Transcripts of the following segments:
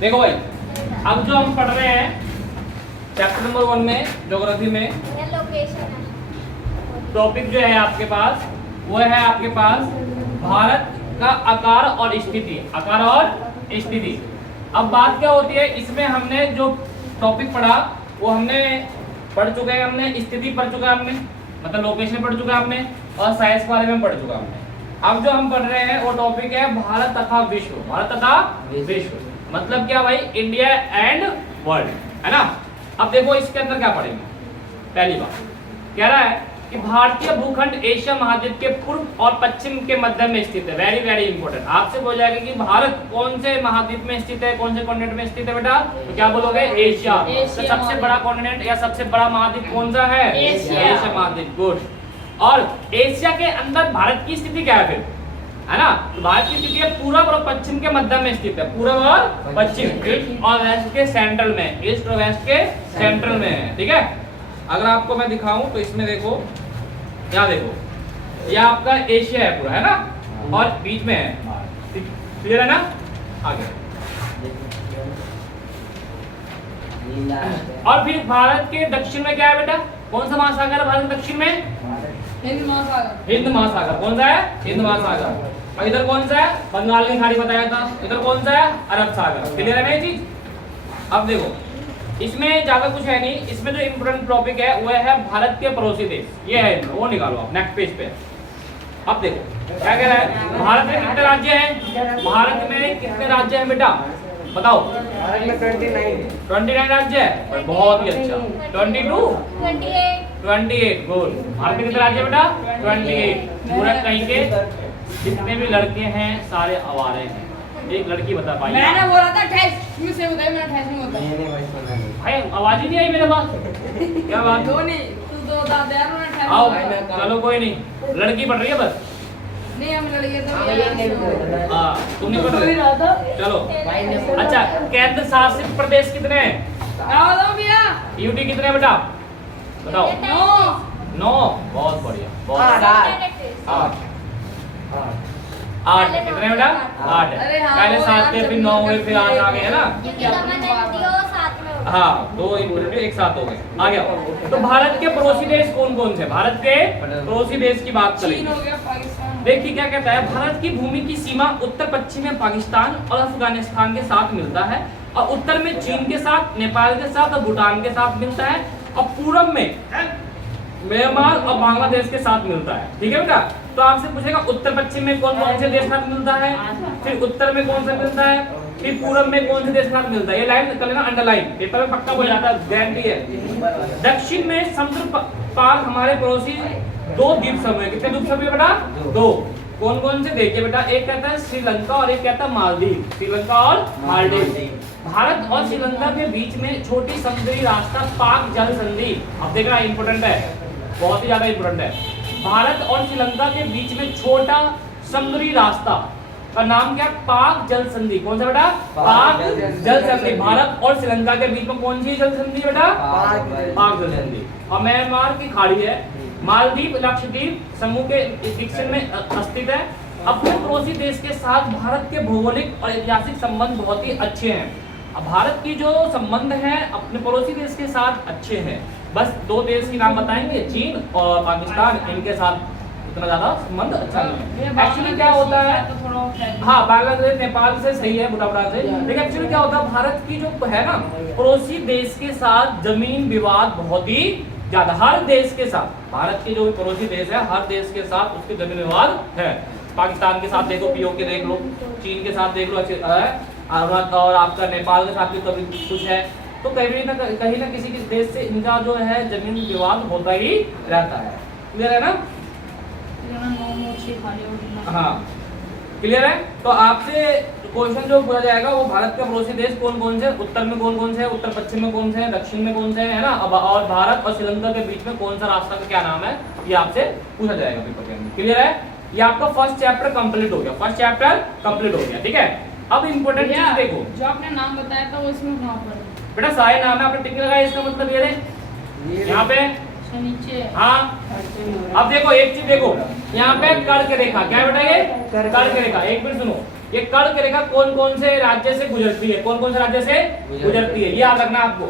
देखो भाई, अब जो हम पढ़ रहे हैं चैप्टर नंबर 1 में ज्योग्राफी में लोकेशन है। टॉपिक जो है आपके पास वो है आपके पास भारत का आकार और स्थिति। आकार और स्थिति। अब बात क्या होती है, इसमें हमने जो टॉपिक पढ़ा वो हमने पढ़ चुके हैं, हमने स्थिति पढ़ चुका है, हमने मतलब लोकेशन पढ़ चुका है हमने, और साइंस के बारे में पढ़ चुका हमने। अब जो हम पढ़ रहे हैं वो टॉपिक है भारत तथा विश्व। भारत तथा विश्व मतलब क्या भाई, इंडिया एंड वर्ल्ड, है ना। अब देखो इसके अंदर क्या पढ़ेंगे। पहली बात कह रहा है कि भारतीय भूखंड एशिया महाद्वीप के पूर्व और पश्चिम के मध्य में स्थित है। Very very important. आपसे बोल जाएगा कि भारत कौन से महाद्वीप में स्थित है, कौन से कॉन्टिनेंट में स्थित है बेटा, तो क्या बोलोगे, एशिया। तो सबसे बड़ा कॉन्टिनेंट या सबसे बड़ा महाद्वीप कौन सा है, एशिया महाद्वीप। गुड। और एशिया के अंदर भारत की स्थिति क्या है फिर, है ना। तो भारत की स्थिति है पूर्व और पश्चिम के मध्य में स्थित है। पूर्व और पश्चिम, ईस्ट और वेस्ट के सेंट्रल में, ईस्ट और वेस्ट के सेंट्रल में है। ठीक है। अगर आपको मैं दिखाऊं तो इसमें देखो, यहाँ देखो, यह आपका एशिया है पूरा, है ना, और बीच में है। क्लियर है ना। आगे और फिर भारत के दक्षिण में क्या है बेटा, कौन सा महासागर है भारत के दक्षिण में, हिंद महासागर। हिंद महासागर। कौन सा है, हिंद महासागर। और इधर कौन सा है, बंगाल की खाड़ी बताया था। इधर कौन सा है, अरब सागर। क्लियर है ना ये चीज। अब देखो इसमें ज्यादा कुछ है नहीं, इसमें जो इम्पोर्टेंट टॉपिक है वो है भारत के पड़ोसी देश। ये है, वो निकालो आप नेक्स्ट पेज पे। अब देखो क्या कह रहा है, भारत में कितने राज्य हैं, भारत में कितने राज्य हैं बेटा बताओ। भारत में 29 राज्य है। बहुत ही अच्छा। 22 28 गुड। भारत में कितने राज्य है बेटा, 28। पूरा कहीं के जितने भी लड़के हैं सारे आवारे हैं। एक लड़की बता पाई, मैंने बोला था 28 में से बताया, मैंने 28 में बताया। भाई आवाज ही नहीं आई मेरे पास। क्या बात, दो नहीं, तू दो बता दे यार, मैंने 28 आओ में बताया। चलो कोई नहीं, लड़की पढ़ रही है बस। नहीं हम लड़के तो हाँ तुम नहीं पढ़ रहे, चलो। अच्छा, केंद्र शासित प्रदेश कितने हैं, आओ दो भैया। यूटी कितने हैं बेटा बताओ। 9। बहुत बढ़िया, बहुत आठ कितने बेटा, 8। अरे हाँ, पहले वो 7 थे, यार फिर जब 9 हुए, फिर 8 आ गए, है ना। साथ हाँ, दो इम्पोर्टेंट एक साथ हो गए। आ गया। तो भारत के पड़ोसी देश कौन कौन से, भारत के पड़ोसी देश की बात चीन करेंगे। हो गया, पाकिस्तान। देखिए क्या कहता है, भारत की भूमि की सीमा उत्तर पश्चिम में पाकिस्तान और अफगानिस्तान के साथ मिलता है, और उत्तर में चीन के साथ, नेपाल के साथ और भूटान के साथ मिलता है, और पूरब में म्यांमार और बांग्लादेश के साथ मिलता है। ठीक है बेटा। तो आपसे पूछेगा उत्तर पश्चिम में कौन कौन से देश साथ मिलता है, फिर उत्तर में कौन सा मिलता है, फिर पूरब में कौन से देश साथ मिलता है। ये लाइन कर लेना अंडरलाइन, पेपर में पक्का हो जाता है, गारंटी है। दक्षिण में समुद्र पार हमारे पड़ोसी 2 द्वीप समूह है। कितने द्वीप समूह है बेटा, 2। कौन कौन से देखिए बेटा, एक कहता है श्रीलंका और एक कहता है मालदीव। श्रीलंका और मालदीव। भारत और श्रीलंका के बीच में छोटी समुद्री रास्ता पाक जल संधि। अब देखना इंपोर्टेंट है, बहुत ही ज्यादा इंपोर्टेंट है। भारत और श्रीलंका के बीच में छोटा समुद्री रास्ता का नाम क्या, पाक जल संधि। कौन सा बेटा, पाक जल संधि। भारत और श्रीलंका के बीच में कौन सी जल संधि बेटा, पाक जल संधि। और म्यांमार की खाड़ी है। मालदीव लक्षद्वीप समूह के दक्षिण में स्थित है। अपने पड़ोसी देश के साथ भारत के भौगोलिक और ऐतिहासिक संबंध बहुत ही अच्छे हैं। अब भारत की जो संबंध है अपने पड़ोसी देश के साथ अच्छे हैं। बस 2 देश के नाम बताएंगे, चीन और पाकिस्तान, इनके साथ इतना ज्यादा संबंध अच्छा नहीं है। एक्चुअली क्या होता है, हाँ बांग्लादेश नेपाल से सही है, बुढ़ापड़ा से, लेकिन एक्चुअली क्या होता है, भारत की जो है ना पड़ोसी देश के साथ जमीन विवाद बहुत ही ज्यादा, हर देश के साथ, भारत के जो भी पड़ोसी देश है हर देश के साथ उसके जमीन विवाद है। पाकिस्तान के साथ देखो, पीओके देख लो, चीन के साथ देख लो, और आपका नेपाल के साथ भी कभी कुछ है। तो कहीं ना किसी देश से इनका जो है जमीन विवाद होता ही रहता है। क्लियर है ना। हाँ क्लियर है। तो आपसे क्वेश्चन जो पूछा जाएगा वो भारत का पड़ोसी देश कौन कौन से, उत्तर में कौन कौन से, उत्तर पश्चिम में कौन से, दक्षिण में कौन से है ना, और भारत और श्रीलंका के बीच में कौन सा रास्ता का क्या नाम है, ये आपसे पूछा जाएगा पेपर के अंदर। क्लियर है। ये आपका फर्स्ट चैप्टर कंप्लीट हो गया, फर्स्ट चैप्टर कंप्लीट हो गया। ठीक है। अब इम्पोर्टेंट चीज देखो, जो आपने नाम बताया था वो इसमें कहाँ पर बेटा सारे नाम है, आपने टिक लगाया, इसका मतलब ये रहे यहाँ पे नीचे। हाँ। अब देखो एक चीज देखो, यहाँ पे कर के रेखा, क्या बेटा ये कर के रेखा। एक मिनट सुनो, ये कर्क रेखा कौन कौन से राज्य से गुजरती है, कौन कौन से राज्य से गुजरती है, ये याद रखना आपको।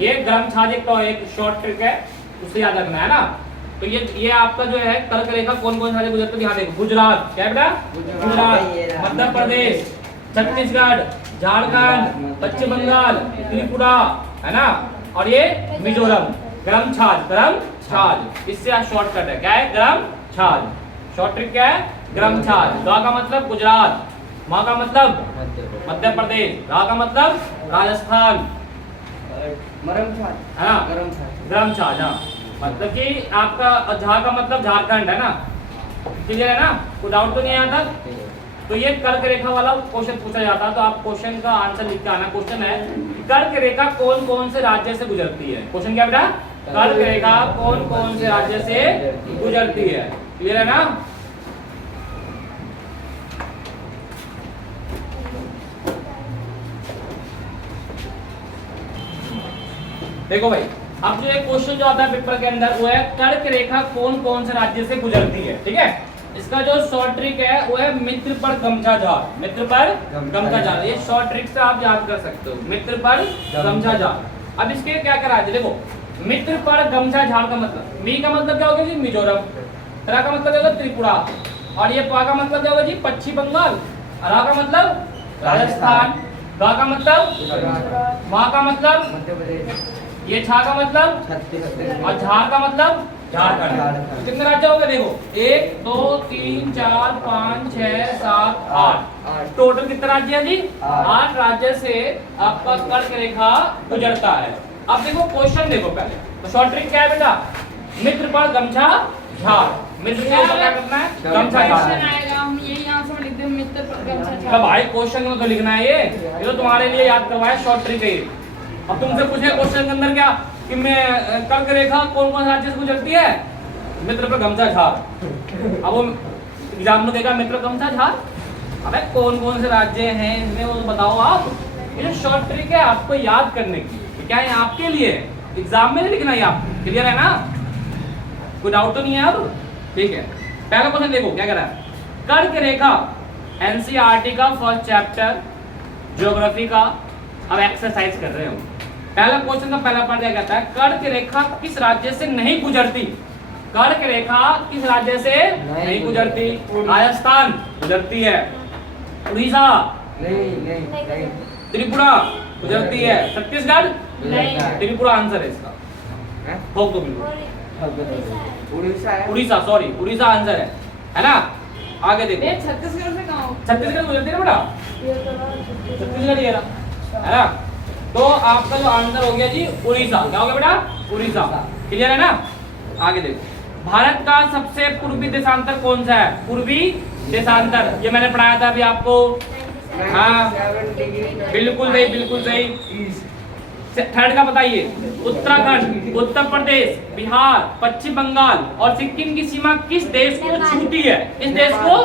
ये ग्राम छाज एक शॉर्ट ट्रिक है, उसे याद रखना है ना। तो ये आपका जो है कर्क रेखा कौन कौन से राज्य गुजरती है, यहाँ देखो गुजरात, क्या बेटा, गुजरात, मध्य प्रदेश, छत्तीसगढ़, झारखंड, पश्चिम बंगाल, त्रिपुरा, है ना, और ये मिजोरम। ग्राम छाज, इससे शॉर्टकट है, क्या है, ग्राम छाज। शॉर्ट ट्रिक क्या है, ग्राम छाज। ग का मतलब गुजरात, म का मतलब मध्य प्रदेश, रा का मतलब राजस्थान, है ना, ग्राम छाज। हाँ, मतलब कि आपका झा का मतलब झारखंड, है ना, क्लियर है ना, कोई डाउट तो नहीं आया था। तो ये कर्क रेखा वाला क्वेश्चन पूछा जाता है, तो आप क्वेश्चन का आंसर लिख के आना। क्वेश्चन है कर्क रेखा कौन कौन से राज्य से गुजरती है, क्वेश्चन क्या बेटा, कर्क रेखा कौन कौन से राज्य से गुजरती है, क्लियर है ना। देखो भाई, अब जो एक क्वेश्चन जो आता है पेपर के अंदर वो है कर्क रेखा कौन कौन से राज्य से गुजरती है, ठीक है। इसका जो शॉर्ट ट्रिक है वो है मित्र पर गमछा झाड़, मित्र पर गमछा झाड़। ये शॉर्ट ट्रिक से आप याद कर सकते हो, मित्र पर गमछा झाड़। अब इसके क्या क्या राज्य देखो, मित्र पर गमछा झाड़ का मतलब, मी का मतलब क्या होगा जी, मिजोरम, त्रा का मतलब होगा त्रिपुरा, और ये पा का मतलब क्या होगा जी, पश्चिम बंगाल, रा का मतलब राजस्थान, गा का मतलब, मा का मतलब मध्य प्रदेश, ये छा का मतलब छत्तीसगढ़, और झार का मतलब झारखंड। कितने राज्य हो गए देखो, 1 2 3 4 5 6 7 8, टोटल कितने राज्य है जी, 8 राज्य से आपका कर्क रेखा गुजरता है। अब देखो क्वेश्चन देखो पहले, तो शॉर्ट ट्रिक क्या है बेटा, मित्र पर गमछा झाड़, मित्र के ऊपर क्या करना है, गमछा क्वेश्चन झाड़। आएगा, हम यही आंसर लिख दें, मित्र पर गमछा तो झाड़। भाई क्वेश्चन में तो लिखना है, ये तो तुम्हारे लिए याद करवाया शॉर्ट ट्रिक है। अब तुमसे पूछे क्वेश्चन के अंदर क्या कि मैं कर्क रेखा कौन कौन राज्य से गुजरती है, मित्र पर गमछा झाड़। अब वो एग्जाम में देगा मित्र गमछा झाड़, अबे कौन कौन से राज्य हैं इसमें वो बताओ आप। ये जो शॉर्ट ट्रिक है आपको याद करने की, ये क्या है आपके लिए, एग्जाम में नहीं लिखना है आपको, क्लियर है ना, कोई डाउट तो नहीं है अब, ठीक है। पहला क्वेश्चन देखो क्या कह रहा है, कर्क रेखा एनसीईआरटी का फर्स्ट चैप्टर ज्योग्राफी का, अब एक्सरसाइज कर रहे हो। पहला क्वेश्चन का पहला पार्ट क्या कहता है, कर्क रेखा किस राज्य से नहीं गुजरती, कर्क रेखा किस राज्य से नहीं गुजरती, राजस्थान गुजरती है, उड़ीसा, नहीं, त्रिपुरा गुजरती है, छत्तीसगढ़, नहीं। त्रिपुरा आंसर है इसका, हो तो बिल्कुल उड़ीसा है, उड़ीसा, सॉरी उड़ीसा आंसर है ना। आगे देखो, ये छत्तीसगढ़ से कहाँ हो? छत्तीसगढ़ गुजरती है ना बेटा, छत्तीसगढ़ ये रहा, है ना। तो आपका जो आंसर हो गया जी उड़ीसा, क्या हो गया बेटा, उड़ीसा, क्लियर है ना। आगे देखो, भारत का सबसे पूर्वी देशांतर कौन सा है, पूर्वी देशांतर, ये मैंने पढ़ाया था अभी आपको, हाँ बिल्कुल सही, बिल्कुल सही। थर्ड का बताइए, उत्तराखंड, उत्तर प्रदेश, बिहार, पश्चिम बंगाल और सिक्किम की सीमा किस देश को छूती है, इस देश को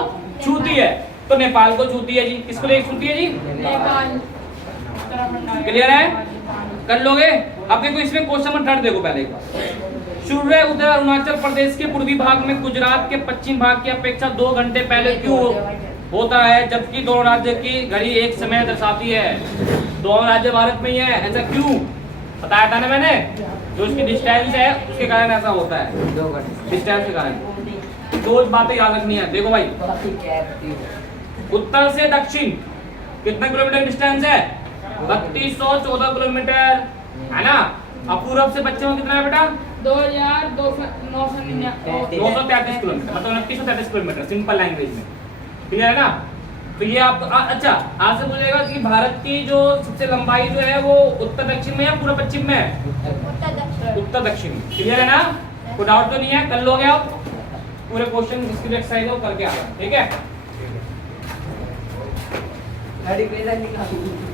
छूती है, तो नेपाल को छूती है जी। किसको लेके छूती है जी, नेपाल, क्लियर है, कर लोगे। अब देखो इसमें क्वेश्चन नंबर थर्ड देखो पहले एक बार, सूर्य उदय अरुणाचल प्रदेश के पूर्वी भाग में गुजरात के पश्चिम भाग की अपेक्षा 2 घंटे पहले क्यों होता है, जबकि दोनों राज्य की घड़ी एक समय दर्शाती है, दोनों राज्य भारत में ही है, ऐसा क्यों, बताया था ना मैंने, जो उसकी डिस्टेंस है उसके कारण ऐसा होता है, 2 घंटे, डिस्टेंस के कारण। दो बातें याद रखनी है, देखो भाई, उत्तर से दक्षिण कितना किलोमीटर डिस्टेंस है, 3214 किलोमीटर, है ना। अब पूरब से पश्चिम कितना है बेटा, 933 किलोमीटर, मतलब 2933 किलोमीटर, सिंपल लैंग्वेज में, क्लियर है ना। तो ये आप अच्छा आपसे पूछेगा कि भारत की जो सबसे लंबाई जो है वो उत्तर दक्षिण में या पूर्व पश्चिम में है, उत्तर दक्षिण, क्लियर है ना, कोई डाउट तो नहीं है, कर लोगे आप पूरे क्वेश्चन, इसकी एक्सरसाइज हो करके आ रहा, ठीक है। गाड़ी कैसा निकालूं?